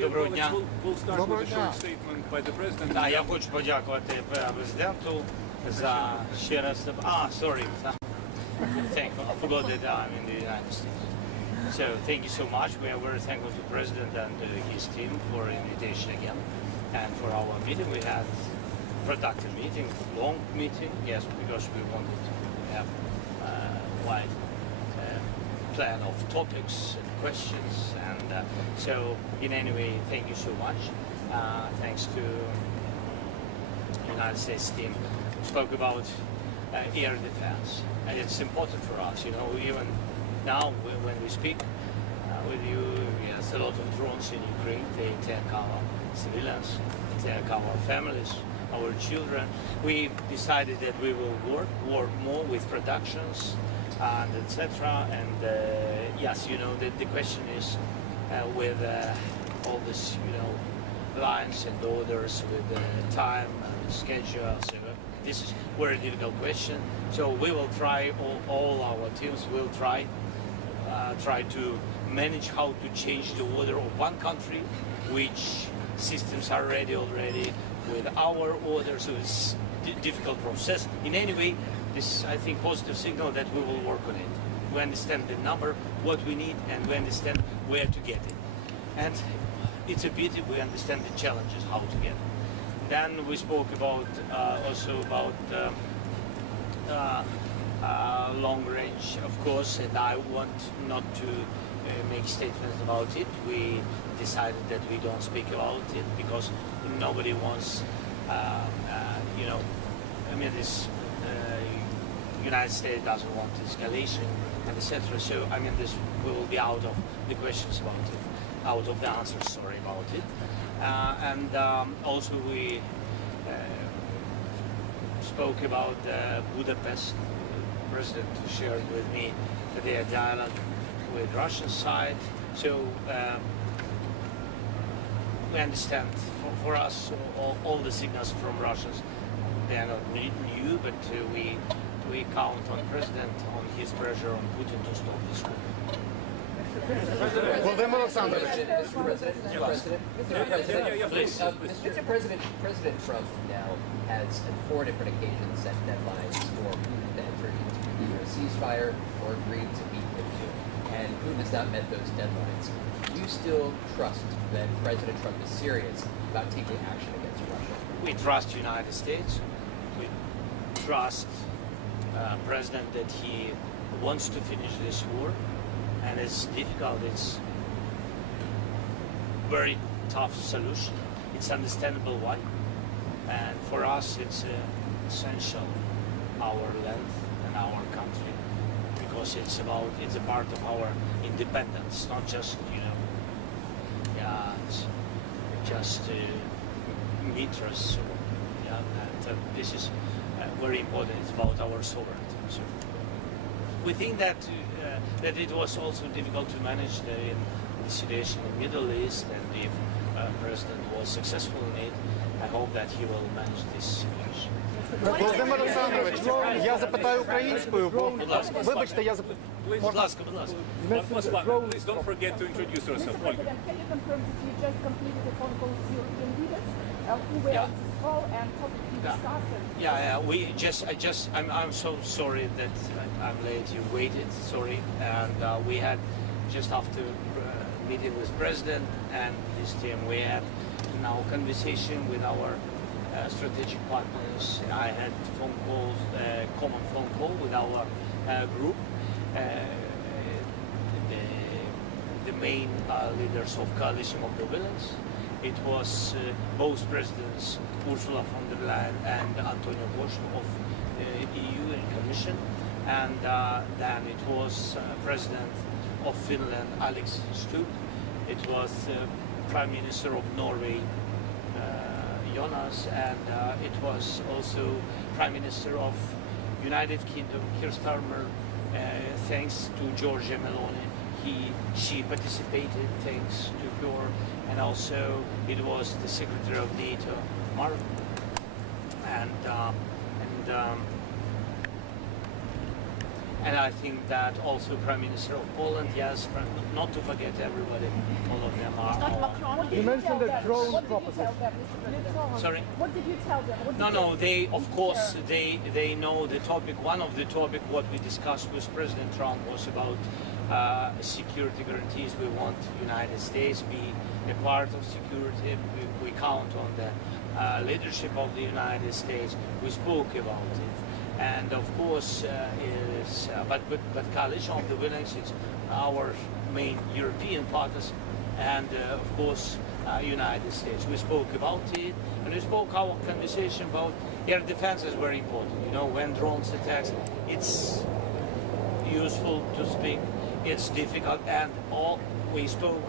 Доброго дня. We'll start with a short statement by the president. Да, я хочу подякувати президенту за ще раз. Sorry. Thank you. I forgot that I'm in the United States. So thank you so much. We are very thankful to the president and his team for invitation again, and for our meeting. We had productive meeting, long meeting. Yes, because we wanted to have wide plan of topics and questions, and so in any way, thank you so much. Thanks to United States team. We spoke about air defense, and it's important for us. You know, even now when we speak with you, yes, a lot of drones in Ukraine. They attack our civilians, attack our families, our children. We decided that we will work more with productions and etc. And yes, you know, the question is with all this, you know, lines and orders with time and schedule. So this is a very difficult question. So we will try, all our teams will try to manage how to change the order of one country, which systems are ready already with our order. So it's a difficult process. In any way, this, I think, positive signal that we will work on it. We understand the number, what we need, and we understand where to get it. And it's a pity we understand the challenges, how to get it. Then we spoke about also about long range, of course, and I want not to make statements about it. We decided that we don't speak about it because nobody wants, you know, I mean, this United States doesn't want escalation and etc. So I mean, this will be out of the questions about it, out of the answers, sorry, about it. And also we spoke about Budapest. The president shared with me their dialogue with Russian side. So we understand for us all the signals from Russians. They are not new, but we count on president, on his pressure on Putin to stop this war. Volodymyr Alexandrovich. Mr. President, President Trump now has on 4 different occasions set deadlines for Putin to enter into either a ceasefire or agree to meet with you. And Putin has not met those deadlines. Do you still trust that President Trump is serious about taking action against Russia? We trust the United States. We trust President that he wants to finish this war. And it's difficult, it's very tough solution. It's understandable why. And for us, it's essential, our land and our country, because it's a part of our independence, not just, you know, just meters. And this is very important. It's about our sovereignty. So we think that it was also difficult to manage the situation in the Middle East, and if President was successful in it, I hope that he will manage this situation. Володимир Олександрович, я запитаю українською, бо вибачте, я запитаю. Будь ласка, будь ласка. Please don't forget to introduce yourself. Mr. President, can you confirm that you just completed a phone call with European leaders who were on this call and topic you discussed? I'm so sorry that I'm late. You waited, sorry. And we had just after meeting with President and his team, we had now conversation with our strategic partners. I had phone calls, common phone call with our group, the main leaders of coalition of the villains. It was both presidents, Ursula von der Leyen and Antonio Costa of EU and Commission, and then it was President of Finland, Alex Stubb. It was Prime Minister of Norway, Jonas, and it was also Prime Minister of United Kingdom, Keir Starmer. Thanks to Giorgia Meloni, she participated. Thanks to her, and also it was the Secretary of NATO, Mark, and I think that also Prime Minister of Poland. Yes, not to forget everybody. All of them are. You mentioned the drone What did you proposition. tell them, Mr. President? Sorry? What did you tell them? What did No, they- they, of course, they know the topic. One of the topic what we discussed with President Trump was about security guarantees. We want United States be a part of security. We count on the leadership of the United States. We spoke about it. And of course, but coalition of the willingness is our main European partners, and of course, United States. We spoke about it, and we spoke our conversation about air defense is very important. You know, when drones attacks, it's useful to speak. It's difficult, and we spoke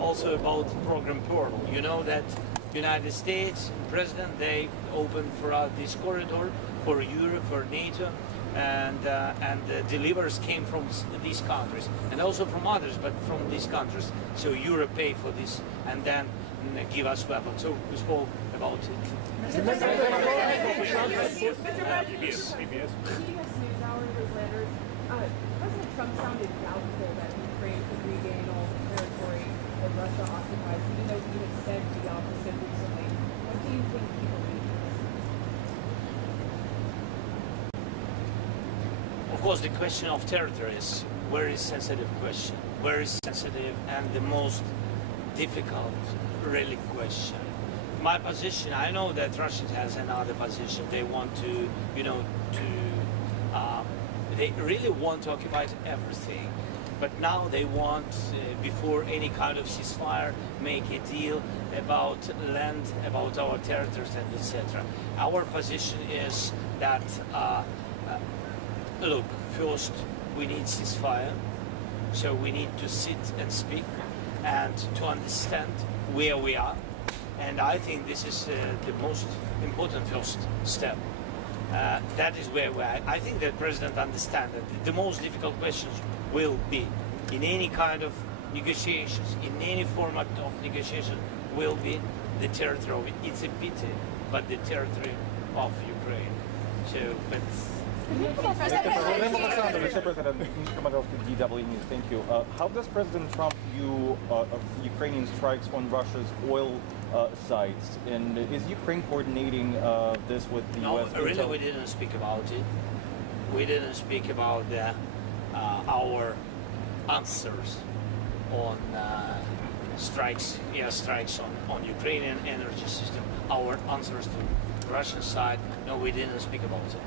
also about program Portal. You know that United States President, they opened for us this corridor for Europe, for NATO, and the delivers came from these countries and also from others, but from these countries. So Europe pay for this and then give us weapons. So we spoke about it. PBS. CBS NewsHour and his letters, President Trump sounded doubtful that Ukraine could regain all the territory that Russia occupies, even though he has said the opposite recently. What do you think he believes? Of course, the question of territory is a very sensitive question, very sensitive and the most difficult, really, question. My position, I know that Russia has another position. They want to, they really want to occupy everything. But now they want, before any kind of ceasefire, make a deal about land, about our territories, and etc. Our position is that, look, first we need ceasefire, so we need to sit and speak and to understand where we are. And I think this is the most important first step. That is where we are. I think that President understands that the most difficult questions will be in any kind of negotiations, in any format of negotiation, will be the territory of it. It's a pity, but the territory of Ukraine. So, but Володимир Олександрович, President, DW News. Thank you. How does President Trump view Ukrainian strikes on Russia's oil sites? And is Ukraine coordinating this with the no, U.S.? really, we didn't speak about it. We didn't speak about our answers on strikes, air strikes on Ukrainian energy system. Our answers to Russian side. No, we didn't speak about it.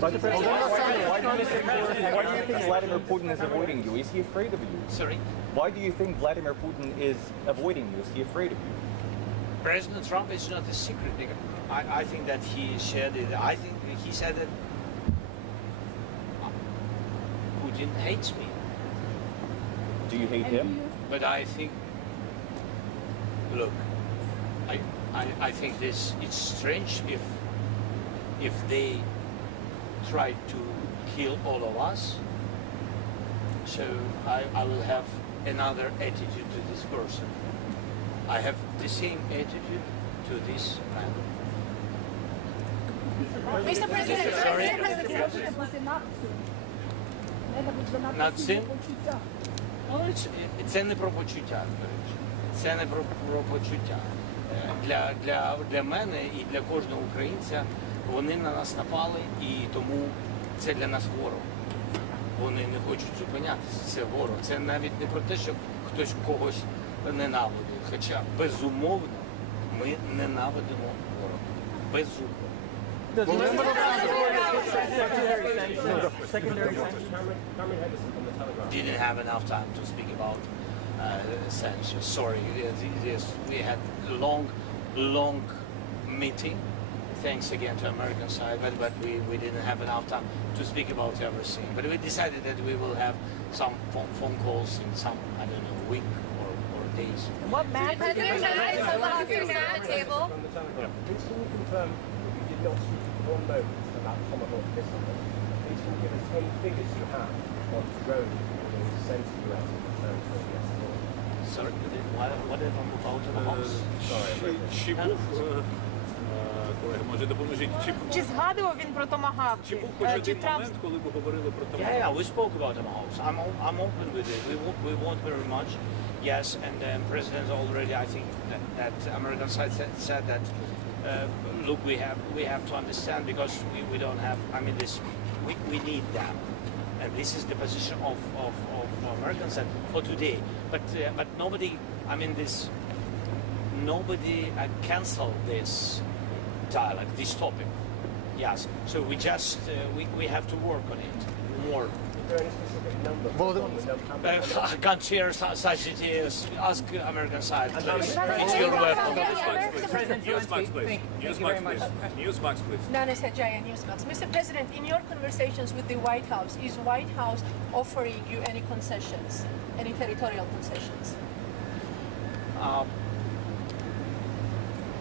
Why do you think Vladimir Putin is avoiding you? Is he afraid of you? Sorry? Why do you think Vladimir Putin is avoiding you? Is he afraid of you? President Trump is not a secret. I think that he shared it. I think he said that Putin hates me. Do you hate him? But I think, look, I think it's strange if they try to kill all of us. So I will have another attitude to this person. I have the same attitude to this man. Mr. President, Sorry? Нацизм? Ну, це не про почуття, до речі. Це не про почуття. Для мене і для кожного українця вони на нас напали, і тому це для нас ворог. Вони не хочуть зупинятися, це ворог. Це навіть не про те, що хтось когось ненавидить. Хоча, безумовно, ми ненавидимо ворога. Безумовно. Didn't have enough time to speak about sanctions. Sorry, yes, we had a long meeting. Thanks again to American side, but we didn't have enough time to speak about everything. But we decided that we will have some phone calls in some, I don't know, week or days. what match? President Trump, Tomahawks are at the table. Please can you confirm that you did not speak for 1 moment about Tomahawk missiles? Please can you give us any figures you have on drones being sent to US in return for US law? Sorry, whatever about Tomahawks. Чи був, колеги, може допоможіть, Чи згадував він про Tomahawk? чи був хоч Чи один Трамп момент, коли ви говорили про Tomahawk? Yeah, we spoke about Tomahawks. I'm open with it. We want very much. Yes, and the president already, I think, that American side said that, look, we have to understand because we don't have, I mean, we need them. And this is the position of American side for today. But nobody, I mean, nobody canceled this dialogue, this topic. Yes, so we just, we have to work on it more. Is there any specific number? I can't share such details. Ask American side, please. It's your web. Newsmax, please. Newsmax, please. Nana Sajaya, Newsmax. Mr. President, in your conversations with the White House, is White House offering you any concessions, any territorial concessions?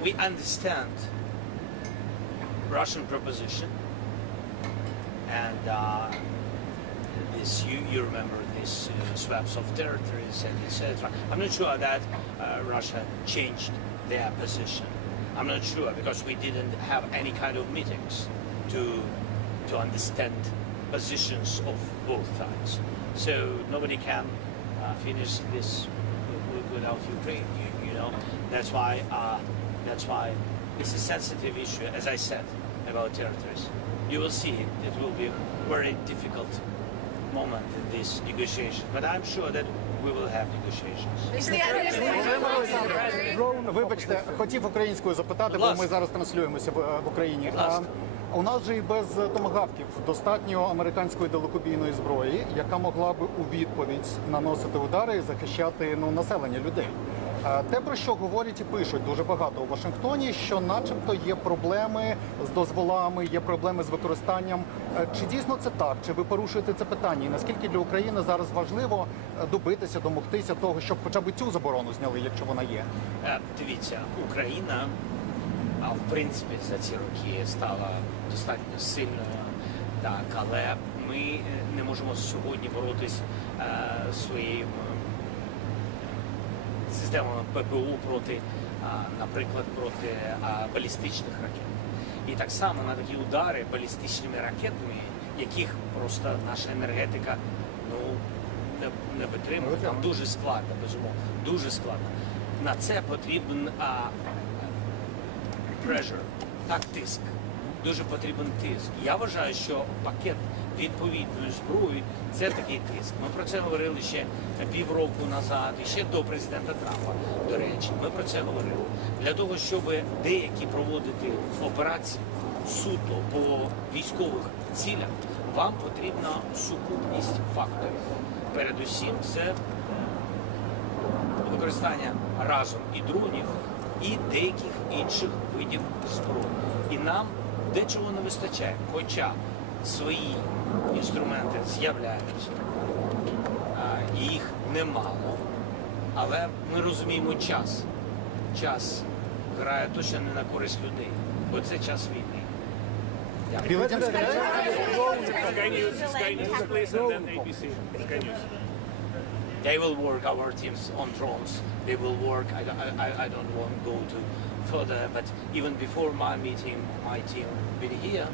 We understand Russian proposition, and this you remember this swaps of territories and etc. I'm not sure that Russia changed their position. I'm not sure because we didn't have any kind of meetings to understand positions of both sides. So nobody can finish this without Ukraine. You know, that's why it's a sensitive issue, as I said, about territories. You will see it will be a very difficult moment in this negotiation, but I'm sure that we will have negotiations. Is the administration Вибачте, хотів українською запитати, бо ми зараз транслюємося в Україні. У нас же і без томагавків достатньо американської далекобійної зброї, яка могла би у відповідь наносити удари і захищати населення людей. Те, про що говорять і пишуть дуже багато у Вашингтоні, що начебто є проблеми з дозволами, є проблеми з використанням. Чи дійсно це так? Чи ви порушуєте це питання? І наскільки для України зараз важливо добитися, домогтися того, щоб хоча б цю заборону зняли, якщо вона є? Дивіться, Україна, в принципі, за ці роки стала достатньо сильною, так, але ми не можемо сьогодні боротись своїм системами ППО проти, наприклад, проти балістичних ракет. І так само на такі удари балістичними ракетами, яких просто наша енергетика не витримує, там дуже складно, безумовно, дуже складно. На це потрібен pressure, так, тиск. Дуже потрібен тиск. Я вважаю, що пакет відповідної зброї – це такий тиск. Ми про це говорили ще півроку назад, і ще до президента Трампа, до речі. Ми про це говорили. Для того, щоб деякі проводити операції суто по військових цілях, вам потрібна сукупність факторів. Передусім, це використання разом і дронів, і деяких інших видів зброї. І нам дечого не вистачає, хоча свої інструменти з'являються, їх немало, але ми розуміємо час. Час грає точно не на користь людей, бо це час війни. Дякую. Sky News, please, and then ABC. Sky News. They will work, our teams, on drones. They will work. I don't want to go to further, but even before my meeting, my team been here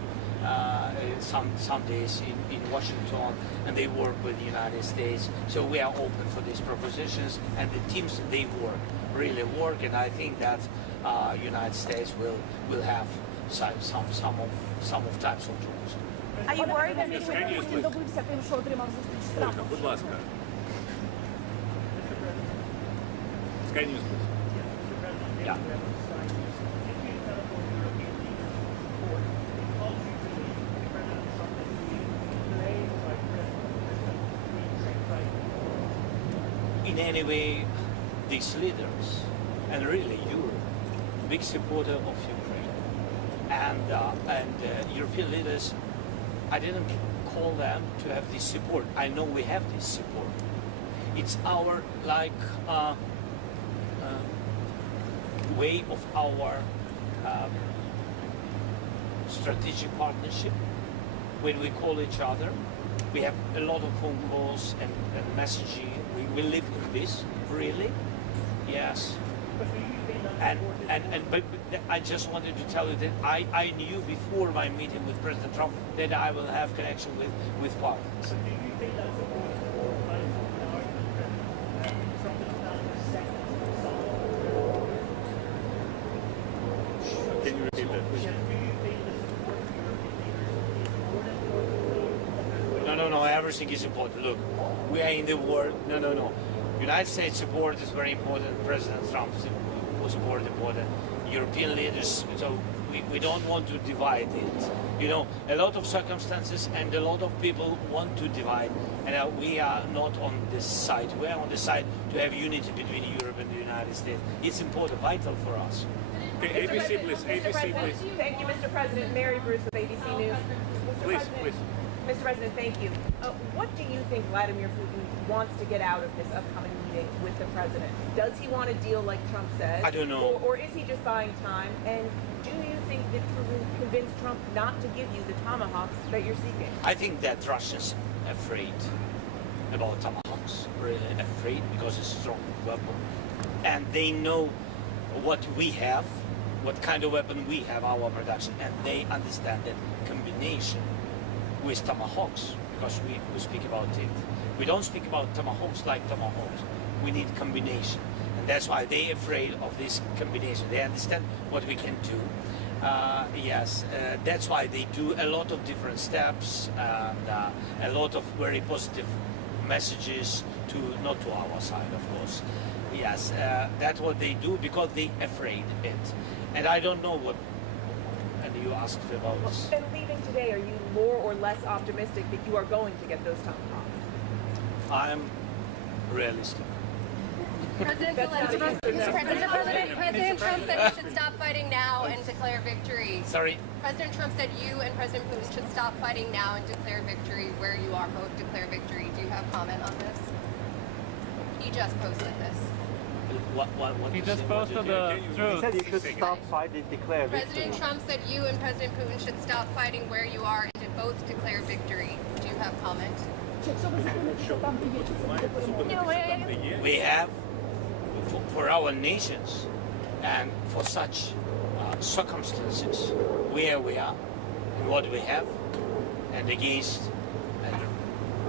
some days in Washington, and they work with the United States. So we are open for these propositions, and the teams they really work, and I think that United States will have some of types of drones. Are you worried that maybe Putin добився тим, що отримав зустріч з Ольга, Трампом? будь ласка. Sky News, please. Yeah. In any way, these leaders, and really Europe, big supporter of Ukraine, and European leaders, I didn't call them to have this support. I know we have this support. It's our way of our strategic partnership. When we call each other, we have a lot of phone calls and messaging. We live in this, really, yes. But I just wanted to tell you that I knew before my meeting with President Trump that I will have connection with politics. Can you repeat that, please? No, everything is important. Look, we are in the war. No. United States support is very important. President Trump support important. European leaders, so we don't want to divide it. You know, a lot of circumstances and a lot of people want to divide, and we are not on this side. We are on the side to have unity between Europe and the United States. It's important, vital for us. Okay, ABC, please. ABC, please. Thank you, Mr. President. Mary Bruce with ABC News. Please. Mr. President, thank you. What do you think Vladimir Putin wants to get out of this upcoming meeting with the president? Does he want a deal like Trump says? I don't know. Or is he just buying time? And do you think that Putin convinced Trump not to give you the Tomahawks that you're seeking? I think that Russians are afraid about Tomahawks, really afraid because it's a strong weapon. And they know what we have, what kind of weapon we have, our production, and they understand that combination with Tomahawks, because we speak about it. We don't speak about Tomahawks like Tomahawks. We need combination. And that's why they're afraid of this combination. They understand what we can do. That's why they do a lot of different steps and a lot of very positive messages not to our side, of course. Yes, that's what they do because they're afraid it. And I don't know what, and you asked about. And leaving today, are you more or less optimistic that you are going to get those Tomahawks? I'm realistic. President Trump said you should stop fighting now and declare victory. Sorry? President Trump said you and President Putin should stop fighting now and declare victory where you are. Both declare victory. Do you have comment on this? He just posted this. What He just posted the truth. He said you should stop fighting, declare victory. President Trump said you and President Putin should stop fighting where you are and to both declare victory. Do you have comment? we have for our nations and for such circumstances where we are and what we have and against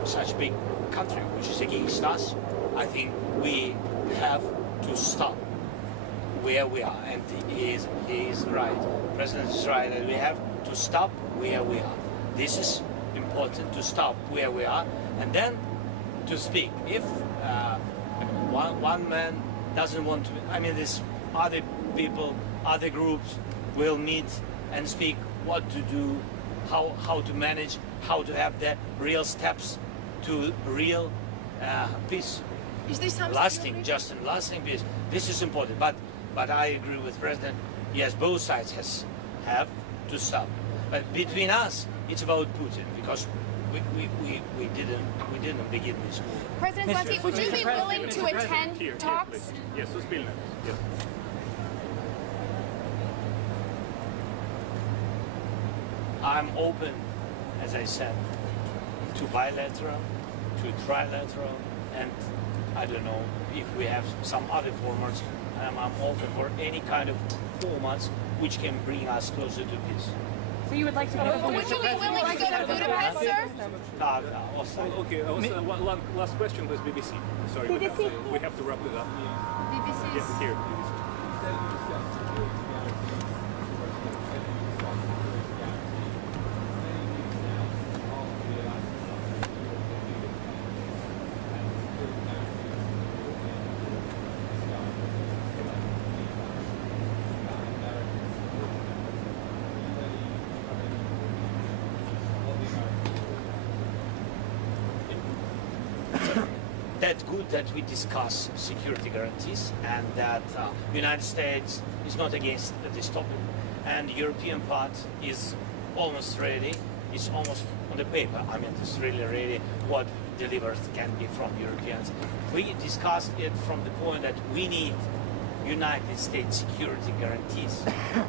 such big country which is against us, I think we have to stop where we are, and he is right. The President is right, and we have to stop where we are. This is important, to stop where we are and then to speak. If one man doesn't want to, I mean, there's other people, other groups will meet and speak what to do, how to manage, how to have the real steps to real peace. Is this something lasting peace. This is important, but I agree with President. Yes, both sides have to stop. But between us, it's about Putin because we didn't begin this war. President Zelensky, would you be willing to attend talks? Yes, Suspilne. Yes. I'm open, as I said, to bilateral, to trilateral, and I don't know if we have some other formats. I'm open for any kind of formats which can bring us closer to peace. So you would like to go to Would you be willing to go to Budapest, sir? Okay, one last question with BBC. Sorry, we have to wrap it up. BBC. Yes, here. That's good that we discuss security guarantees and that United States is not against this topic, and the European part is almost ready. It's almost on the paper. I mean, it's really ready. What delivered can be from Europeans. We discussed it from the point that we need United States security guarantees.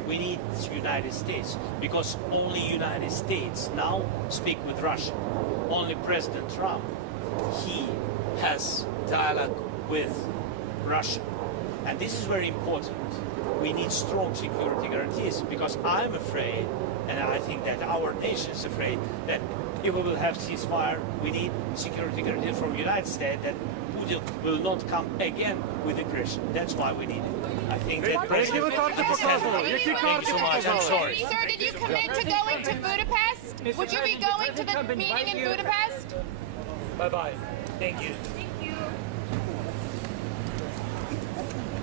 We need United States because only United States now speak with Russia. Only President Trump, he has dialogue with Russia. And this is very important. We need strong security guarantees because I'm afraid, and I think that our nation is afraid, that if we will have ceasefire, we need security guarantees from the United States that Putin Putin will not come again with aggression. That's why we need it. I think that Які ви карти показували? Які Thank you so much. I'm sorry. Sir, did you commit to going to Budapest? Would you be going to the meeting in Budapest? Bye bye. Thank you.